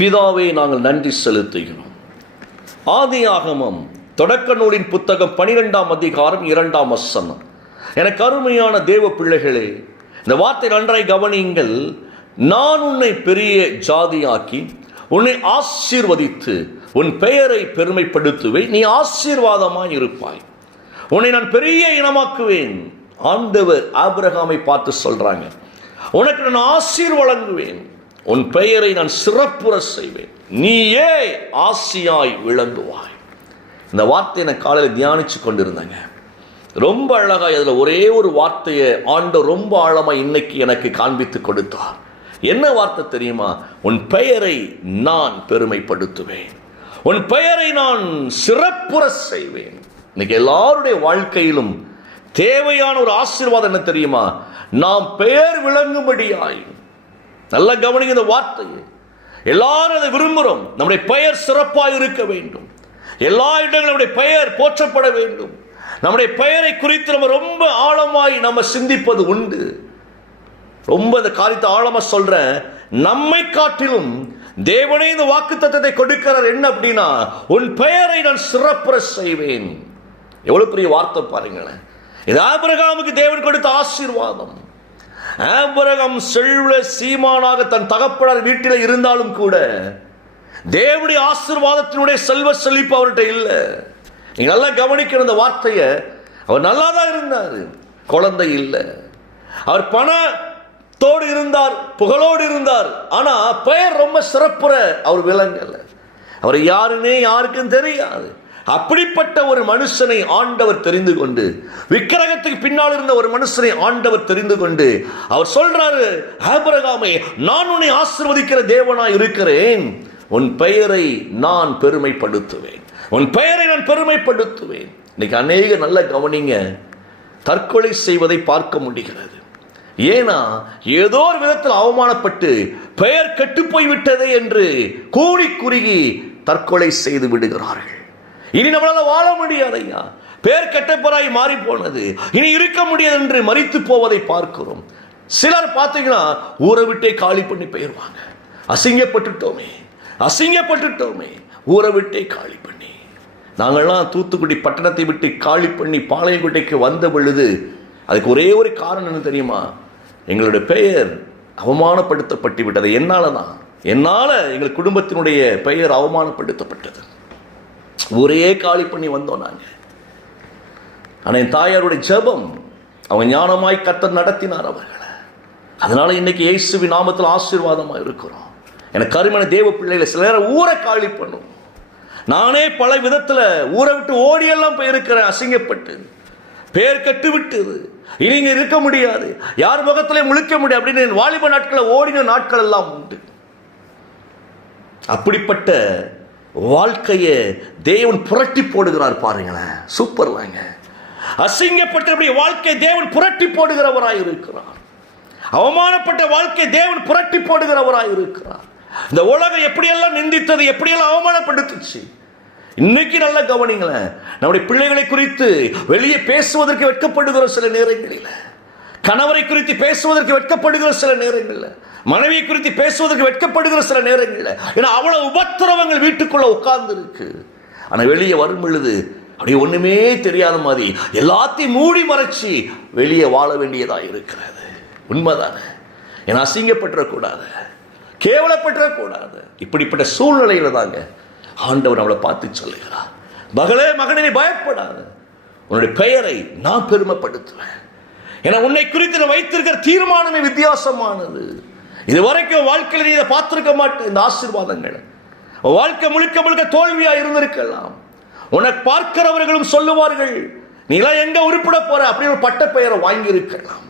பிதாவே, நாங்கள் நன்றி செலுத்துகிறோம். ஆதியாகமம் தொடக்க நூலின் புத்தகம் 12ஆம் அதிகாரம் 2ஆம் வசனம். எனக்கு அருமையான தேவ பிள்ளைகளே, இந்த வார்த்தை நன்றாய் கவனியுங்கள். நான் உன்னை பெரிய ஜாதியாக்கி உன்னை ஆசீர்வதித்து உன் பெயரை பெருமைப்படுத்துவேன், நீ ஆசீர்வாதமாய் இருப்பாய், உன்னை நான் பெரிய இனமாக்குவேன். ஆண்டவர் ஆபிரகாமை பார்த்து சொல்றாங்க, உனக்கு நான் ஆசீர் வழங்குவேன், உன் பெயரை நான் சிறப்புற செய்வேன், நீயே ஆசியாய் விளங்குவாய். இந்த வார்த்தையை நான் காலையில் தியானிச்சு கொண்டிருந்தேங்க. ரொம்ப அழகாய் அதில் ஒரே ஒரு வார்த்தையை ஆண்டவர் ரொம்ப ஆழமாக இன்னைக்கு எனக்கு காண்பித்து கொடுத்தார். என்ன வார்த்தை தெரியுமா? உன் பெயரை நான் பெருமைப்படுத்துவேன், உன் பெயரை நான் சிறப்புற செய்வேன். இன்னைக்கு எல்லாருடைய வாழ்க்கையிலும் தேவையான ஒரு ஆசீர்வாதம் என்ன தெரியுமா? நாம் பெயர் விளங்கும்படியாய். நல்ல கவனிங்க இந்த வார்த்தையை. எல்லாரும் அதை விரும்புகிறோம். நம்முடைய பெயர் சிறப்பாக இருக்க வேண்டும், எல்லா இடங்களும் நம்முடைய பெயர் போற்றப்பட வேண்டும். நம்முடைய பெயரை குறித்து நம்ம ரொம்ப ஆழமாய் நம்ம சிந்திப்பது உண்டு. ரொம்ப இந்த காரியத்தை ஆழமா சொல்றேன். நம்மை காட்டிலும் தேவனே இந்த வாக்குத்தத்தத்தை கொடுக்கிறார். என்ன அப்படின்னா, உன் பெயரை நான் சிறப்புற செய்வேன். எவ்வளவு பெரிய வார்த்தை பாருங்களேன். இது ஆபிரகாமுக்கு தேவன் கொடுத்த ஆசீர்வாதம். ஆபிரகாம் செல்வ சீமானாக தன் தகப்பனார் வீட்டில் இருந்தாலும் கூட தேவனுடைய ஆசீர்வாதத்தினுடைய செல்வ செழிப்பு அவர்கிட்ட இல்லை. நீங்க நல்லா கவனிக்கிற இந்த வார்த்தையை. அவர் நல்லா தான் இருந்தார், குழந்தை இல்லை. அவர் பணத்தோடு இருந்தார், புகழோடு இருந்தார். ஆனா பெயர் ரொம்ப சிறப்புற அவர் விளங்கல. அவர் யாருன்னே யாருக்கும் தெரியாது. அப்படிப்பட்ட ஒரு மனுஷனை ஆண்டவர் தெரிந்து கொண்டு, விக்கிரகத்துக்கு பின்னால் இருந்த ஒரு மனுஷனை ஆண்டவர் தெரிந்து கொண்டு அவர் சொல்றாரு, ஆபிரகாமே, நான் உன்னை ஆசீர்வதிக்கிற தேவனாய் இருக்கிறேன், உன் பெயரை நான் பெருமைப்படுத்துவேன், உன் பெயரை நான் பெருமைப்படுத்துவேன். இன்னைக்கு அநேக நல்ல கவனிங்க, தற்கொலை செய்வதை பார்க்க முடிகிறது. ஏன்னா ஏதோ ஒரு விதத்தில் அவமானப்பட்டு பெயர் கெட்டு போய்விட்டதே என்று கூடி குறுகி தற்கொலை செய்து விடுகிறார்கள். இனி நம்மளால வாழ முடியாது ஐயா, பேர் கெட்டப்பராய் மாறி போனது, இனி இருக்க முடியாது என்று மரித்து போவதை பார்க்கிறோம். சிலர் பார்த்தீங்கன்னா ஊரை விட்டே காலி பண்ணி போயிடுவாங்க. அசிங்கப்பட்டுட்டோமே, அசிங்கப்பட்டுட்டோமே, ஊரை விட்டே காலி பண்ணி. நாங்கள்லாம் தூத்துக்குடி பட்டணத்தை விட்டு காலி பண்ணி பாளையங்கோட்டைக்கு வந்த பொழுது அதுக்கு ஒரே ஒரு காரணம் என்ன தெரியுமா? எங்களுடைய பெயர் அவமானப்படுத்தப்பட்டு விட்டது. என்னால தான், என்னால எங்கள் குடும்பத்தினுடைய பெயர் அவமானப்படுத்தப்பட்டது. ஒரே காலி பண்ணி வந்தோம் நாங்க. ஆனா என் தாயாருடைய ஜெபம், அவங்க ஞானமாய் கர்த்தர் நடத்தினார் அவர்களை. அதனால இன்னைக்கு இயேசுவின் நாமத்தில் ஆசீர்வாதமா இருக்கிறோம். எனக்கு அருமையான தேவ பிள்ளைகளை சில நேரம் ஊரை காலி பண்ணும். நானே பல விதத்துல ஊரை விட்டு ஓடியெல்லாம் போயிருக்கிறேன், அசிங்கப்பட்டு பேர் கட்டு விட்டது, இனி இங்க இருக்க முடியாது, யார் முகத்திலே முழிக்க முடியாது அப்படின்னு வாலிப நாட்களை ஓடின நாட்கள் எல்லாம் உண்டு. அப்படிப்பட்ட வாழ்க்கையை தேவன் புரட்டி போடுகிறார் பாருங்களேன். சூப்பர்லாங்க. அசிங்கப்பட்ட வாழ்க்கை தேவன் புரட்டி போடுகிறவராய் இருக்கிறார். அவமானப்பட்ட வாழ்க்கை தேவன் புரட்டி போடுகிறவராய் இருக்கிறார். இந்த உலகம் எப்படியெல்லாம் நிந்தித்தது, எப்படியெல்லாம் அவமானப்படுத்துச்சு. இன்னைக்கு நல்ல கவனிங்களேன். நம்முடைய பிள்ளைகளை குறித்து வெளியே பேசுவதற்கு வெட்கப்படுகிற சில நேரங்களில், கணவரை குறித்து பேசுவதற்கு வெட்கப்படுகிற சில நேரங்களில், மனைவியை குறித்து பேசுவதற்கு வெட்கப்படுகிற சில நேரங்களில், ஏன்னா அவ்வளவு உபத்திரவங்கள் வீட்டுக்குள்ள உட்கார்ந்து இருக்கு. ஆனா வெளியே வரும் பொழுது அப்படி ஒண்ணுமே தெரியாத மாதிரி எல்லாத்தையும் மூடி மறைச்சி வெளியே வாழ வேண்டியதா இருக்கிறது. உண்மைதானே? ஏன்னா அசிங்கப்பட்டுறக்கூடாது, கேவலப்பட்டுறக்கூடாது. இப்படிப்பட்ட சூழ்நிலையில தாங்க ஆண்டவர் அவளை பார்த்து சொல்லுகிறார், மகளே, மகனே, நீ பயப்படாது, உன்னுடைய பெயரை நான் பெருமைப்படுத்துவேன். ஏன்னா உன்னை குறித்து நான் வைத்திருக்கிற தீர்மானமே வித்தியாசமானது. இது வரைக்கும் வாழ்க்கையில் நீ இதை பார்த்திருக்க மாட்டேன். இந்த ஆசீர்வாதங்கள் வாழ்க்கை முழுக்க முழுக்க தோல்வியா இருந்திருக்கலாம். உனக்கு பார்க்கிறவர்களும் சொல்லுவார்கள், நீ எல்லாம் எங்க உருப்பிட போற அப்படின்னு ஒரு பட்ட பெயரை வாங்கி இருக்கலாம்.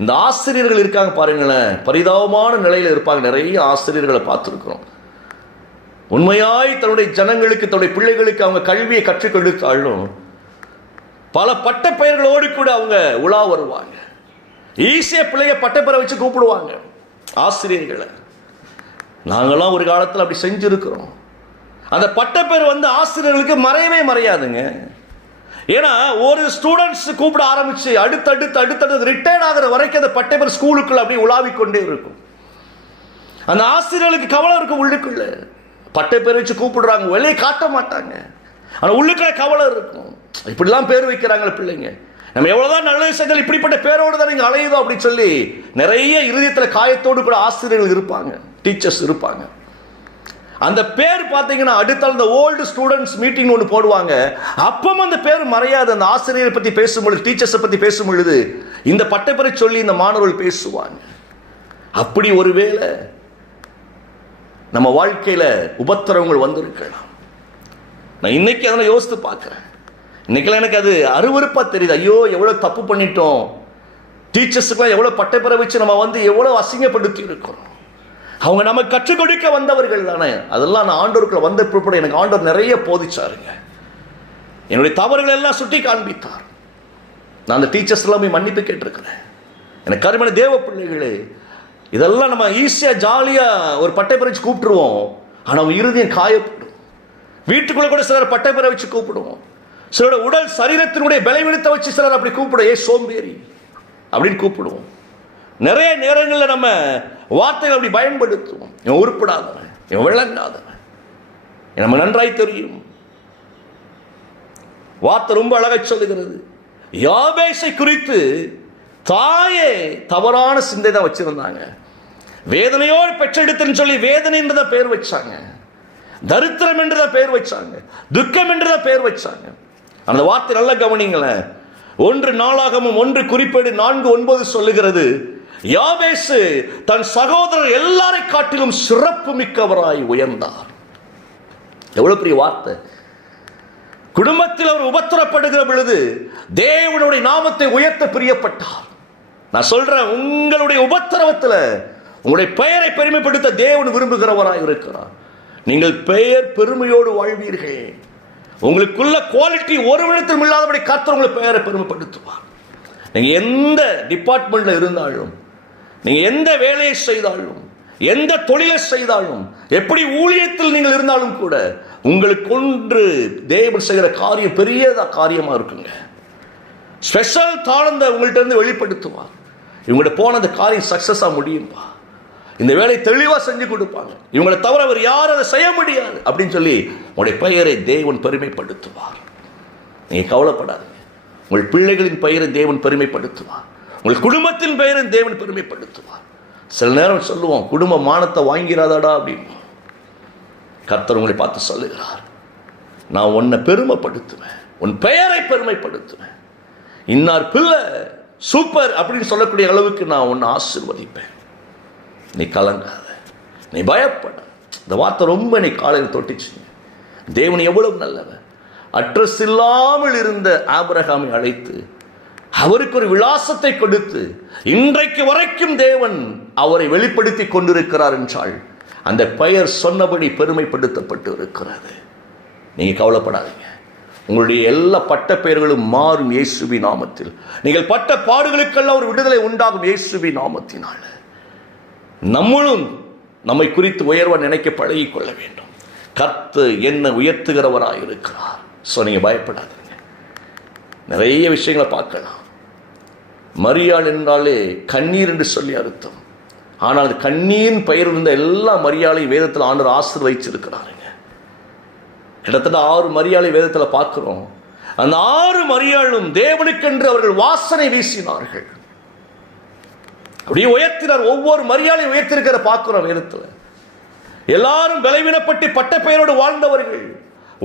இந்த ஆசிரியர்கள் இருக்காங்க பாருங்களேன், பரிதாபமான நிலையில் இருப்பாங்க. நிறைய ஆசிரியர்களை பார்த்துருக்கிறோம். உண்மையாய் தன்னுடைய ஜனங்களுக்கு, தன்னுடைய பிள்ளைகளுக்கு அவங்க கல்வியை கற்றுக் கொடுத்தாலும் பல பட்ட பெயர்களோடு கூட அவங்க உலா வருவாங்க. ஈஸியா பிள்ளைங்க பட்டப்பெயரை வச்சு கூப்பிடுவாங்க ஆசிரியர்களை. நாங்களாம் ஒரு காலத்தில் அப்படி செஞ்சிருக்கிறோம். அந்த பட்டப்பெயர் வந்து ஆசிரியர்களுக்கு மறையவே மறையாதுங்க. ஏன்னா ஒரு ஸ்டூடெண்ட்ஸ் கூப்பிட ஆரம்பிச்சு அடுத்தடுத்து ரிட்டையர்ட் ஆகிற வரைக்கும் அந்த பட்டப்பெயர் ஸ்கூலுக்குள்ள அப்படியே உலாவிக்கொண்டே இருக்கும். அந்த ஆசிரியர்களுக்கு கவலை இருக்கும் உள்ளுக்குள்ள. பட்டை பேர் வச்சு கூப்பிடுறாங்க, வெளியே காட்ட மாட்டாங்க, ஆனால் உள்ளுக்குள்ள கவலை இருக்கும். இப்படிலாம் பேர் வைக்கிறாங்க பிள்ளைங்க. நம்ம எவ்வளவுதான் நல்ல விஷயங்கள் இப்படிப்பட்ட பேரோடு தான் நீங்க அலையுதோ அப்படின்னு சொல்லி நிறைய இருதயத்தில் காயத்தோடு கூட ஆசிரியர்கள் இருப்பாங்க, டீச்சர்ஸ் இருப்பாங்க. அந்த பேர் பார்த்தீங்கன்னா அடுத்த அந்த ஓல்டு ஸ்டூடெண்ட்ஸ் மீட்டிங் ஒன்று போடுவாங்க. அப்பவும் அந்த பேர் மறையாது. அந்த ஆசிரியரை பற்றி பேசும்பொழுது, டீச்சர்ஸை பற்றி பேசும்பொழுது இந்த பட்டப்பெயரை சொல்லி இந்த மாணவர்கள் பேசுவாங்க. அப்படி ஒருவேளை நம்ம வாழ்க்கையில உபத்திரவங்கள் வந்திருக்கலாம். நான் இன்னைக்கு அதெல்லாம் யோசித்து பார்க்கிறேன். இன்னைக்கெல்லாம் எனக்கு அது அருவருப்பா தெரியுது. ஐயோ எவ்வளவு தப்பு பண்ணிட்டோம், டீச்சர்ஸுக்கெல்லாம் எவ்வளவு பட்டப்பெயரை வச்சு நம்ம எவ்வளவு அசிங்கப்படுத்தி இருக்கிறோம். அவங்க நம்ம கற்றுக் கொடுக்க வந்தவர்கள் தானே. அதெல்லாம் நான் ஆண்டவருக்குள்ள வந்த பிற்பாடு எனக்கு ஆண்டவர் நிறைய போதிச்சாருங்க. என்னுடைய தவறுகள் எல்லாம் சுட்டி காண்பித்தார். நான் அந்த டீச்சர்ஸ் எல்லாம் போய் மன்னிப்பு கேட்டிருக்கிறேன். எனக்கு கருமையான தேவ பிள்ளைகளே, இதெல்லாம் நம்ம ஈஸியா ஜாலியா ஒரு பட்டப்பெயரை வச்சு கூப்பிட்டுருவோம். ஆனால் அவங்க இறுதியும் காயப்படும். வீட்டுக்குள்ள கூட சிலர் பட்டப்பெயரை வச்சு கூப்பிடுவோம். சிலரோட உடல் சரீரத்தினுடைய பலவீனத்தை வச்சு சிலர் அப்படி கூப்பிடுவோம், ஏ சோம்பேறி அப்படின்னு கூப்பிடுவோம். நிறைய நேரங்களில் நம்ம வார்த்தைகள் அப்படி பயன்படுத்துவோம். இவன் உருப்படாதவன், இவன் விளங்காதவன். நம்ம நன்றாய் தெரியும். வார்த்தை ரொம்ப அழகா சொல்லுகிறது. யாபேசை குறித்து தாயே தவறான சிந்தை தான் வச்சிருந்தாங்க. வேதனையோடு பெற்றெடுத்துன்னு சொல்லி வேதனை என்றத பேர் வச்சாங்க, தரித்திரம் என்றத பேர் வச்சாங்க, துக்கம் என்றத பேர் வச்சாங்க. அந்த வார்த்தை நல்ல கவனிங்களேன். 1 நாளாகமும் 1 குறிப்பேடு 4:9 சொல்லுகிறது, யாபேசு தன் சகோதரர் எல்லாரை காட்டிலும் சிறப்பு மிக்கவராய் உயர்ந்தார். எவ்வளவு பெரிய வார்த்தை. குடும்பத்தில் அவர் உபத்திரப்படுகிற பொழுது தேவனுடைய நாமத்தை உயர்த்த பிரியப்பட்டார். நான் சொல்றேன், உங்களுடைய உபத்திரவத்தில் உங்களுடைய பெயரை பெருமைப்படுத்த தேவன் விரும்புகிறவராய் இருக்கிறார். நீங்கள் பெயர் பெருமையோடு வாழ்வீர்கள். உங்களுக்குள்ள குவாலிட்டி ஒரு விதத்திலும் இல்லாதபடி கர்த்தர் உங்களை பெயரை பெருமைப்படுத்துவார். நீங்க எந்த டிபார்ட்மெண்ட்ல இருந்தாலும், நீங்க எந்த வேலையை செய்தாலும், எந்த தொழிலை செய்தாலும், எப்படி ஊழியத்தில் நீங்கள் இருந்தாலும் கூட உங்களுக்கு ஒன்று தேவன் செய்கிற காரியம் பெரிய காரியமா இருக்குங்க. ஸ்பெஷல் தாளந்த உங்கள்கிட்ட இருந்து வெளிப்படுத்துவார். இவங்கள்ட்ட போன அந்த காரியம் சக்சஸா முடியும்பா, இந்த வேலை தெளிவாக செஞ்சு கொடுப்பாங்க, இவங்களை தவிர அவர் யாரும் அதை செய்ய முடியாது அப்படின்னு சொல்லி உங்களுடைய பெயரை தேவன் பெருமைப்படுத்துவார். நீங்க கவலைப்படாதீங்க. உங்கள் பிள்ளைகளின் பெயரை தேவன் பெருமைப்படுத்துவார். உங்கள் குடும்பத்தின் பெயரை தேவன் பெருமைப்படுத்துவார். சில நேரம் சொல்லுவோம், குடும்ப மானத்தை வாங்கிறாதாடா அப்படின்னு. கர்த்தர் உங்களை பார்த்து சொல்லுகிறார், நான் உன்னை பெருமைப்படுத்துவேன், உன் பெயரை பெருமைப்படுத்துவேன், இன்னார் பிள்ளை சூப்பர் அப்படின்னு சொல்லக்கூடிய அளவுக்கு நான் உன்னை ஆசீர்வதிப்பேன். நீ கலங்காத, நீ பயப்பட. இந்த வார்த்தை ரொம்ப நீ காலையில் தொட்டிச்சுங்க. தேவன் எவ்வளவு நல்லவன். அட்ரஸ் இல்லாமல் இருந்த ஆபிரகாமை அழைத்து அவருக்கு ஒரு விலாசத்தை கொடுத்து இன்றைக்கு வரைக்கும் தேவன் அவரை வெளிப்படுத்தி கொண்டிருக்கிறார் என்றால் அந்த பெயர் சொன்னபடி பெருமைப்படுத்தப்பட்டு இருக்கிறது. நீங்க கவலைப்படாதீங்க. உங்களுடைய எல்லா பட்ட பெயர்களும் மாறும் இயேசுவின் நாமத்தில். நீங்கள் பட்ட பாடுகளுக்கெல்லாம் ஒரு விடுதலை உண்டாகும் இயேசுவின் நாமத்தினால. நம்மளும் நம்மை குறித்து உயர்வா நினைக்க பழகிக் கொள்ள வேண்டும். கர்த்தர் என்ன உயர்த்துகிறவராக இருக்கிறார். ஸோ நீங்கள் பயப்படாதீங்க. நிறைய விஷயங்களை பார்க்கலாம். மரியாள் என்றாலே கண்ணீர் என்று சொல்லி அர்த்தம். ஆனால் அது கண்ணீரின் பெயர் இருந்த எல்லா மரியாளையும் வேதத்தில் ஆண்டவர் ஆசீர்வதிச்சிருக்கிறாருங்க. கிட்டத்தட்ட 6 மரியாளை வேதத்தில் பார்க்கிறோம். அந்த 6 மரியாளும் தேவனுக்கென்று அவர்கள் வாசனை வீசினார்கள். அப்படியே உயர்த்தினார். ஒவ்வொரு மரியாதையும் உயர்த்திருக்கிற பார்க்கிறோம் வேதத்தில். எல்லாரும் பலவீனப்பட்டு பட்ட பெயரோடு வாழ்ந்தவர்கள்,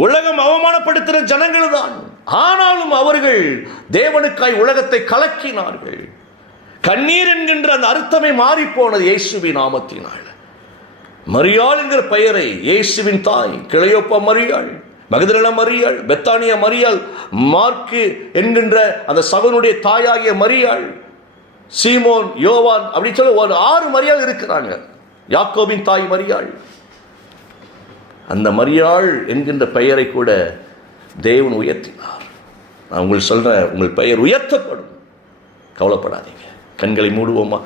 உலகம் அவமானப்படுத்தின ஜனங்கள் தான். ஆனாலும் அவர்கள் தேவனுக்காய் உலகத்தை கலக்கினார்கள். கண்ணீர் என்கின்ற அந்த அர்த்தமே மாறி போனது இயேசுவின் நாமத்தினால். மரியாள் என்கிற பெயரை இயேசுவின் தாய் கிளையோப்பா மரியாள், மகதலேனா மரியாள், பெத்தானியா மரியாள், மார்க்கு என்கின்ற அந்த சகோதரனுடைய தாயாகிய மரியாள், சீமோன், யோவான் அப்படின்னு சொல்லி ஒரு 6 மரியாள் இருக்கிறாங்க. யாக்கோபின் தாய் மரியாள். அந்த மரியாள் என்கின்ற பெயரை கூட தேவன் உயர்த்தினார். நான் உங்களுக்கு சொல்றேன், உங்கள் பெயர் உயர்த்தப்படும். கவலைப்படாதீங்க. கண்களை மூடுவோமா?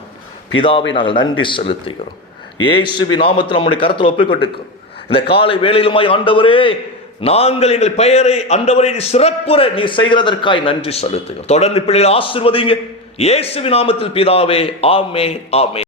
பிதாவை நாங்கள் நன்றி செலுத்துகிறோம். இயேசுவின் நாமத்தில் நம்முடைய கரத்தில் ஒப்புக்கொண்டிருக்கிறோம். இந்த காலை வேளையிலுமாய் ஆண்டவரே, நாங்கள் எங்கள் பெயரை ஆண்டவரே சிறப்புற நீ செய்கிறதற்காய் நன்றி செலுத்துகிறோம். தொடர்ந்து பிள்ளைகளை ஆசீர்வதிங்க. இயேசுவின் நாமத்தில் பிதாவே, ஆமென், ஆமென்.